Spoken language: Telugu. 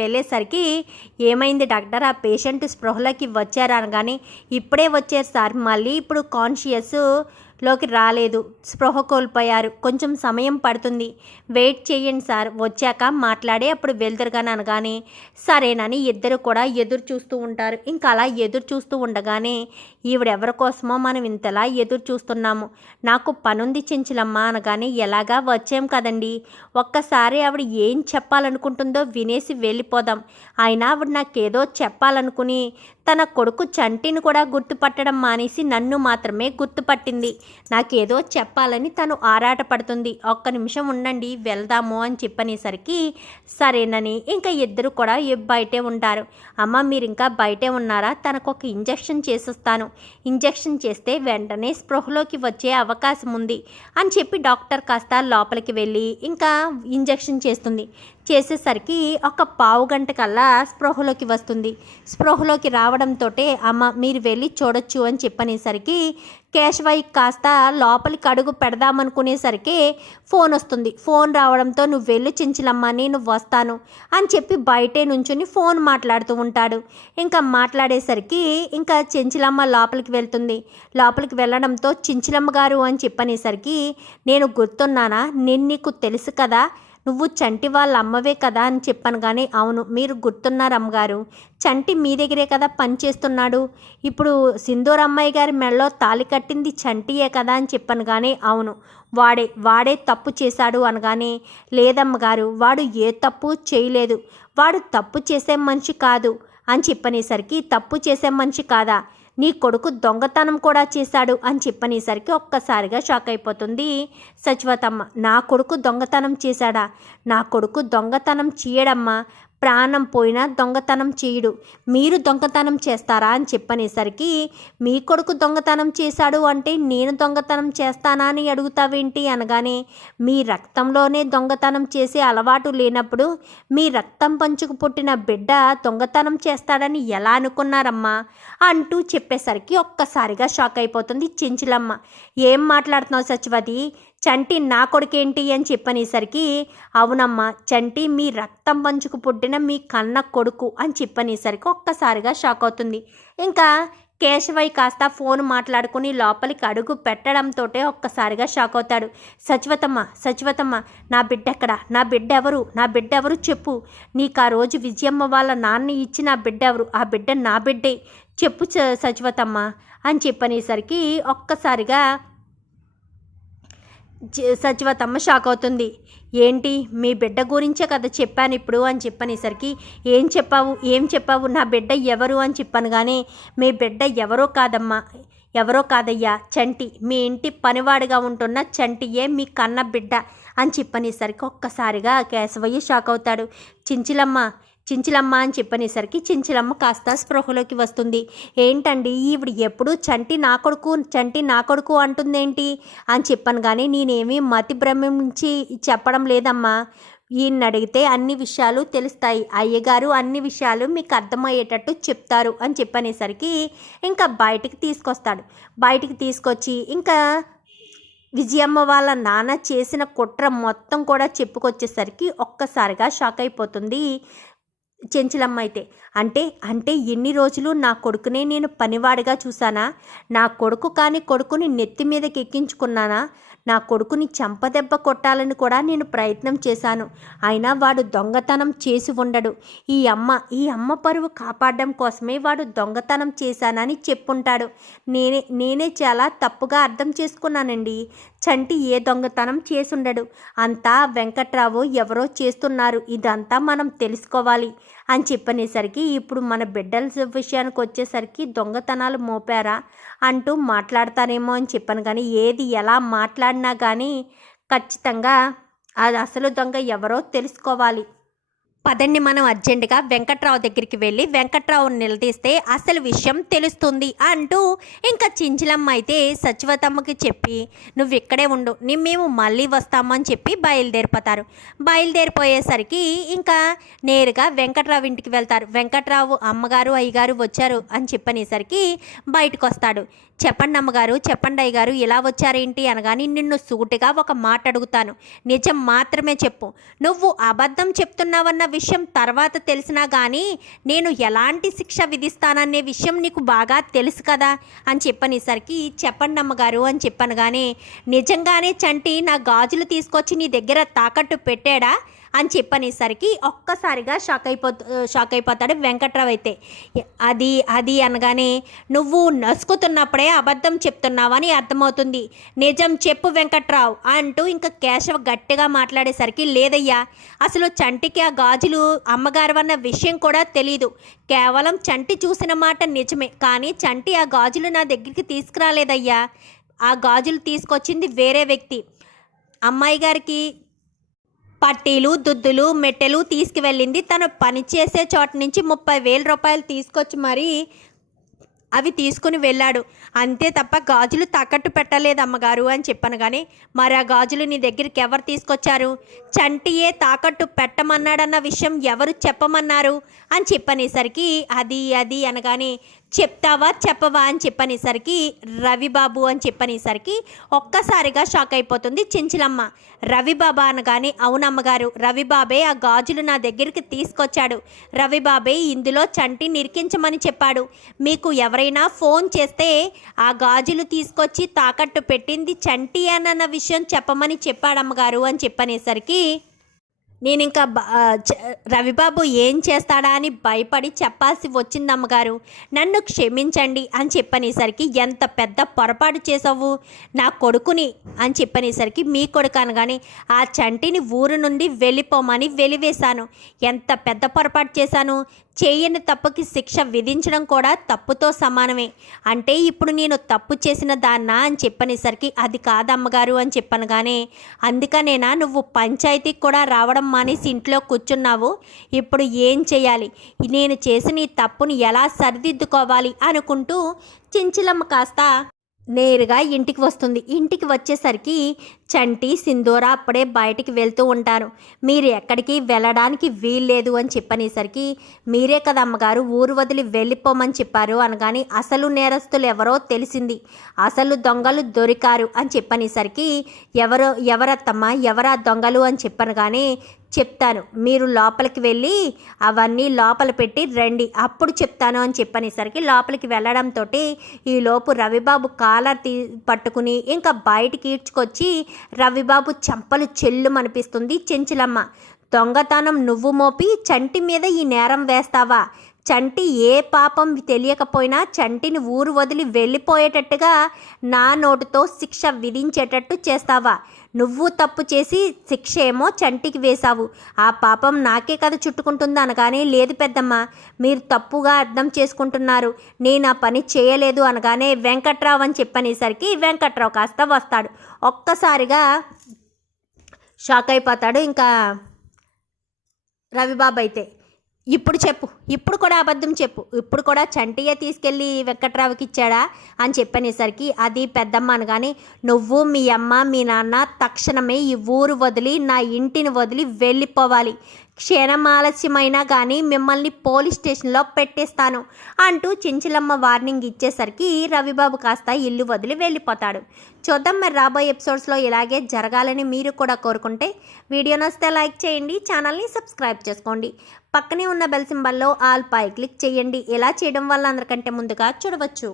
వెళ్ళేసరికి ఏమైంది డాక్టర్, ఆ పేషెంట్ స్పృహలోకి వచ్చారు అనగానే ఇప్పుడే వచ్చారు సార్, మళ్ళీ ఇప్పుడు కాన్షియస్ లోకి రాలేదు, స్పృహ కోల్పోయారు, కొంచెం సమయం పడుతుంది, వెయిట్ చేయండి సార్, వచ్చాక మాట్లాడే అప్పుడు వెళ్తురుగాని అనగానే సరేనని ఇద్దరు కూడా ఎదురు చూస్తూ ఉంటారు. ఇంకా అలా ఎదురు చూస్తూ ఉండగానే ఈవిడెవరి కోసమో మనం ఇంతలా ఎదురు చూస్తున్నాము, నాకు పనుంది చెంచులమ్మ అనగానే ఎలాగా వచ్చాం కదండి, ఒక్కసారి ఆవిడ ఏం చెప్పాలనుకుంటుందో వినేసి వెళ్ళిపోదాం, అయినా ఆవిడ నాకేదో చెప్పాలనుకుని తన కొడుకు చంటిని కూడా గుర్తుపట్టడం మానేసి నన్ను మాత్రమే గుర్తుపట్టింది, నాకేదో చెప్పాలని తను ఆరాటపడుతుంది, ఒక్క నిమిషం ఉండండి వెళ్దాము అని చెప్పనేసరికి సరేనని ఇంకా ఇద్దరు కూడా బయటే ఉంటారు. అమ్మ మీరు ఇంకా బయటే ఉన్నారా, తనకు ఒక ఇంజెక్షన్ చేసిస్తాను, ఇంజెక్షన్ చేస్తే వెంటనే స్పృహలోకి వచ్చే అవకాశం ఉంది అని చెప్పి డాక్టర్ కాస్త లోపలికి వెళ్ళి ఇంకా ఇంజెక్షన్ చేస్తుంది. చేసేసరికి ఒక పావు గంట కల్లా స్పృహలోకి వస్తుంది. స్పృహలోకి రావడంతో అమ్మ మీరు వెళ్ళి చూడొచ్చు అని చెప్పనేసరికి కేశవయ్య కాస్త లోపలికి అడుగు పెడదామనుకునేసరికి ఫోన్ వస్తుంది. ఫోన్ రావడంతో నువ్వు వెళ్ళి చెంచులమ్మ నేను వస్తాను అని చెప్పి బయటే నుంచుని ఫోన్ మాట్లాడుతూ ఉంటాడు. ఇంకా మాట్లాడేసరికి ఇంకా చెంచులమ్మ లోపలికి వెళ్తుంది. లోపలికి వెళ్ళడంతో చెంచులమ్మ గారు అని చెప్పనేసరికి నేను గుర్తున్నానా, నేను నీకు తెలుసు కదా, నువ్వు చంటి వాళ్ళ అమ్మవే కదా అని చెప్పాను. కానీ అవును మీరు గుర్తున్నారు అమ్మగారు, చంటి మీ దగ్గరే కదా పనిచేస్తున్నాడు, ఇప్పుడు సింధూర్ అమ్మాయి గారి మెడలో తాళి కట్టింది చంటియే కదా అని చెప్పాను. కానీ అవును వాడే తప్పు చేశాడు అనగానే లేదమ్మగారు వాడు ఏ తప్పు చేయలేదు, వాడు తప్పు చేసే మనిషి కాదు అని చెప్పనేసరికి తప్పు చేసే మనిషి కాదా, నీ కొడుకు దొంగతనం కూడా చేశాడు అని చెప్పనేసరికి ఒక్కసారిగా షాక్ అయిపోతుంది సచివతమ్మ. నా కొడుకు దొంగతనం చేశాడా, నా కొడుకు దొంగతనం చేయడమ్మా, ప్రాణం పోయినా దొంగతనం చేయడు, మీరు దొంగతనం చేస్తారా అని చెప్పనేసరికి మీ కొడుకు దొంగతనం చేశాడు అంటే నేను దొంగతనం చేస్తానా అని అడుగుతావేంటి అనగానే మీ రక్తంలోనే దొంగతనం చేసే అలవాటు లేనప్పుడు మీ రక్తం పంచుకు పుట్టిన బిడ్డ దొంగతనం చేస్తాడని ఎలా అనుకున్నారమ్మా అంటూ చెప్పేసరికి ఒక్కసారిగా షాక్ అయిపోతుంది చెంచులమ్మ. ఏం మాట్లాడుతున్నావు సచివతి, చంటి నా కొడుకేంటి అని చెప్పనేసరికి అవునమ్మా చంటి మీ రక్తం పంచుకు పుట్టిన మీ కన్న కొడుకు అని చెప్పనేసరికి ఒక్కసారిగా షాక్ అవుతుంది. ఇంకా కేశవయ్య కాస్త ఫోన్ మాట్లాడుకుని లోపలికి అడుగు పెట్టడంతో ఒక్కసారిగా షాక్ అవుతాడు. సచివతమ్మ నా బిడ్డ ఎక్కడ, నా బిడ్డ ఎవరు చెప్పు, నీకు ఆ రోజు విజయమ్మ వాళ్ళ నాన్న ఇచ్చిన ఆ బిడ్డ ఎవరు, ఆ బిడ్డ నా బిడ్డే చెప్పు సచివతమ్మ అని చెప్పనేసరికి ఒక్కసారిగా సచివతమ్మ షాక్ అవుతుంది. ఏంటి మీ బిడ్డ గురించే కదా చెప్పాను ఇప్పుడు అని చెప్పనేసరికి ఏం చెప్పావు నా బిడ్డ ఎవరు అని చెప్పాను. కానీ మీ బిడ్డ ఎవరో కాదయ్యా చంటి, మీ ఇంటి పనివాడిగా ఉంటున్న చంటియే మీ కన్న బిడ్డ అని చెప్పనేసరికి ఒక్కసారిగా కేశవయ్య షాక్ అవుతాడు. చించిలమ్మ అని చెప్పనేసరికి చించిలమ్మ కాస్త స్పృహలోకి వస్తుంది. ఏంటండి ఈవిడ ఎప్పుడు చంటి నా కొడుకు అంటుందేంటి అని చెప్పాను. కానీ నేనేమీ మతి భ్రమించి చెప్పడం లేదమ్మా, ఈయన్ని అడిగితే అన్ని విషయాలు తెలుస్తాయి, అయ్యగారు అన్ని విషయాలు మీకు అర్థమయ్యేటట్టు చెప్తారు అని చెప్పనేసరికి ఇంకా బయటికి తీసుకొస్తాడు. బయటికి తీసుకొచ్చి ఇంకా విజయమ్మ వాళ్ళ నాన్న చేసిన కుట్ర మొత్తం కూడా చెప్పుకొచ్చేసరికి ఒక్కసారిగా షాక్ అయిపోతుంది చెంచులమ్మ. అయితే అంటే ఎన్ని రోజులు నా కొడుకునే నేను పనివాడిగా చూసానా, నా కొడుకు కాని కొడుకుని నెత్తి మీదకి ఎక్కించుకున్నానా, నా కొడుకుని చెంపదెబ్బ కొట్టాలని కూడా నేను ప్రయత్నం చేశాను, అయినా వాడు దొంగతనం చేసి ఉండడు, ఈ అమ్మ పరువు కాపాడడం కోసమే వాడు దొంగతనం చేశానని చెప్పుంటాడు. నేనే చాలా తప్పుగా అర్థం చేసుకున్నానండి, చంటి ఏ దొంగతనం చేసుండడు, అంతా వెంకట్రావు ఎవరో చేస్తున్నారు, ఇదంతా మనం తెలుసుకోవాలి అని చెప్పనేసరికి ఇప్పుడు మన బిడ్డల విషయానికి వచ్చేసరికి దొంగతనాలు మోపారా అంటూ మాట్లాడతారేమో అని చెప్పాను. కానీ ఏది ఎలా మాట్లాడినా కానీ ఖచ్చితంగా అది అసలు దొంగ ఎవరో తెలుసుకోవాలి. పదండి మనం అర్జెంటుగా వెంకట్రావు దగ్గరికి వెళ్ళి వెంకట్రావుని నిలదీస్తే అసలు విషయం తెలుస్తుంది అంటూ ఇంకా చించిలమ్మ అయితే సచివతమ్మకి చెప్పి నువ్వు ఇక్కడే ఉండు, మేము మళ్ళీ వస్తామని చెప్పి బయలుదేరిపోతారు. బయలుదేరిపోయేసరికి ఇంకా నేరుగా వెంకట్రావు ఇంటికి వెళ్తారు. వెంకట్రావు అమ్మగారు అయ్యగారు వచ్చారు అని చెప్పనేసరికి బయటకు వస్తాడు. చెప్పండి అమ్మగారు, చెప్పండి అయ్యగారు, ఇలా వచ్చారేంటి అనగాని నిన్ను సూటిగా ఒక మాట అడుగుతాను, నిజం మాత్రమే చెప్పు, నువ్వు అబద్ధం చెప్తున్నావన్న విషయం తర్వాత తెలిసినా కానీ నేను ఎలాంటి శిక్ష విధిస్తాననే విషయం నీకు బాగా తెలుసు కదా అని చెప్పనేసరికి చెప్పండి అమ్మగారు అని చెప్పాను. కానీ నిజంగానే చంటి నా గాజులు తీసుకొచ్చి నీ దగ్గర తాకట్టు పెట్టాడా అని చెప్పనేసరికి ఒక్కసారిగా షాక్ అయిపోతాడు వెంకట్రావు. అయితే అది అనగానే నువ్వు నసుకుతున్నప్పుడే అబద్ధం చెప్తున్నావని అర్థమవుతుంది, నిజం చెప్పు వెంకట్రావు అంటూ ఇంకా కేశవ గట్టిగా మాట్లాడేసరికి లేదయ్యా, అసలు చంటికి ఆ గాజులు అమ్మగారు అన్న విషయం కూడా తెలీదు, కేవలం చంటి చూసిన మాట నిజమే, కానీ చంటి ఆ గాజులు నా దగ్గరికి తీసుకురాలేదయ్యా, ఆ గాజులు తీసుకొచ్చింది వేరే వ్యక్తి. అమ్మాయి గారికి పట్టీలు దుద్దులు మెట్టెలు తీసుకువెళ్ళింది తను పనిచేసే చోట నుంచి 30,000 రూపాయలు తీసుకొచ్చి మరీ అవి తీసుకుని వెళ్ళాడు, అంతే తప్ప గాజులు తాకట్టు పెట్టలేదు అమ్మగారు అని చెప్పాను. కానీ మరి ఆ గాజులు నీ దగ్గరికి ఎవరు తీసుకొచ్చారు, చంటియే తాకట్టు పెట్టమన్నాడన్న విషయం ఎవరు చెప్పమన్నారు అని చెప్పనేసరికి అది అనగానే చెప్తావా చెప్పవా అని చెప్పనేసరికి రవిబాబు అని చెప్పనేసరికి ఒక్కసారిగా షాక్ అయిపోతుంది చెంచులమ్మ. రవిబాబా అనగానే అవునమ్మగారు, రవిబాబే ఆ గాజులు నా దగ్గరికి తీసుకొచ్చాడు, రవిబాబే ఇందులో చంటి నిరికించమని చెప్పాడు, మీకు ఎవరైనా ఫోన్ చేస్తే ఆ గాజులు తీసుకొచ్చి తాకట్టు పెట్టింది చంటి అన్న విషయం చెప్పమని చెప్పాడమ్మగారు అని చెప్పనేసరికి నేను ఇంకా రవిబాబు ఏం చేస్తాడా అని భయపడి చెప్పాల్సి వచ్చింది అమ్మగారు, నన్ను క్షమించండి అని చెప్పనేసరికి ఎంత పెద్ద పొరపాటు చేసావు నా కొడుకుని అని చెప్పనేసరికి మీ కొడుకు అనగానే ఆ చంటిని ఊరు నుండి వెళ్ళిపోమని వెలివేశాను, ఎంత పెద్ద పొరపాటు చేశాను, చేయని తప్పుకి శిక్ష విధించడం కూడా తప్పుతో సమానమే, అంటే ఇప్పుడు నేను తప్పు చేసిన దాన్నా అని చెప్పనేసరికి అది కాదమ్మగారు అని చెప్పాను. కానీ అందుకనేనా నువ్వు పంచాయతీకి కూడా రావడం మానేసి ఇంట్లో కూర్చున్నావు, ఇప్పుడు ఏం చేయాలి, నేను చేసిన ఈ తప్పుని ఎలా సరిదిద్దుకోవాలి అనుకుంటూ చించిలమ్మ కాస్త నేరుగా ఇంటికి వస్తుంది. ఇంటికి వచ్చేసరికి చంటి సింధూర అప్పుడే బయటికి వెళ్తూ ఉంటారు. మీరు ఎక్కడికి వెళ్ళడానికి వీల్లేదు అని చెప్పనేసరికి మీరే కదా అమ్మగారు ఊరు వదిలి వెళ్ళిపోమని చెప్పారు అనగాని అసలు నేరస్తులు ఎవరో తెలిసింది, అసలు దొంగలు దొరికారు అని చెప్పనేసరికి ఎవరత్తమ్మా ఎవరా దొంగలు అని చెప్పను. కానీ చెప్తాను, మీరు లోపలికి వెళ్ళి అవన్నీ లోపల పెట్టి రండి అప్పుడు చెప్తాను అని చెప్పనేసరికి లోపలికి వెళ్ళడంతో ఈలోపు రవిబాబు కాలర్ పట్టుకుని ఇంకా బయటికి ఈడ్చుకొచ్చి రవిబాబు చెంపలు చెల్లుమనిపిస్తుంది చెంచులమ్మ. దొంగతనం నువ్వు మోపి చంటి మీద ఈ నేరం వేస్తావా, చంటి ఏ పాపం తెలియకపోయినా చంటిని ఊరు వదిలి వెళ్ళిపోయేటట్టుగా నా నోటుతో శిక్ష విధించేటట్టు చేస్తావా, నువ్వు తప్పు చేసి శిక్ష ఏమో చంటికి వేశావు, ఆ పాపం నాకే కదా చుట్టుకుంటుంది అనగానే లేదు పెద్దమ్మ మీరు తప్పుగా అర్థం చేసుకుంటున్నారు, నేను ఆ పని చేయలేదు అనగానే వెంకట్రావు అని చెప్పనేసరికి వెంకట్రావు కాస్త వస్తాడు. ఒక్కసారిగా షాక్ అయిపోతాడు ఇంకా రవిబాబు. అయితే ఇప్పుడు చెప్పు, ఇప్పుడు కూడా అబద్ధం చెప్పు, ఇప్పుడు కూడా చంటియే తీసుకెళ్ళి వెంకట్రావుకి ఇచ్చాడా అని చెప్పనేసరికి అది పెద్దమ్మ అనగానే నువ్వు మీ అమ్మ మీ నాన్న తక్షణమే ఈ ఊరు వదిలి నా ఇంటిని వదిలి వెళ్ళిపోవాలి, క్షణం ఆలస్యమైనా కానీ మిమ్మల్ని పోలీస్ స్టేషన్లో పెట్టేస్తాను అంటూ చించిలమ్మ వార్నింగ్ ఇచ్చేసరికి రవిబాబు కాస్త ఇల్లు వదిలి వెళ్ళిపోతాడు. చూద్దాం మరి రాబోయే ఎపిసోడ్స్లో ఇలాగే జరగాలని మీరు కూడా కోరుకుంటే వీడియో నచ్చితే లైక్ చేయండి, ఛానల్ని సబ్స్క్రైబ్ చేసుకోండి, పక్కనే ఉన్న బెల్ సింబల్లో ఆల్ పై క్లిక్ చేయండి. ఇలా చేయడం వల్ల అందరికంటే ముందుగా చూడవచ్చు.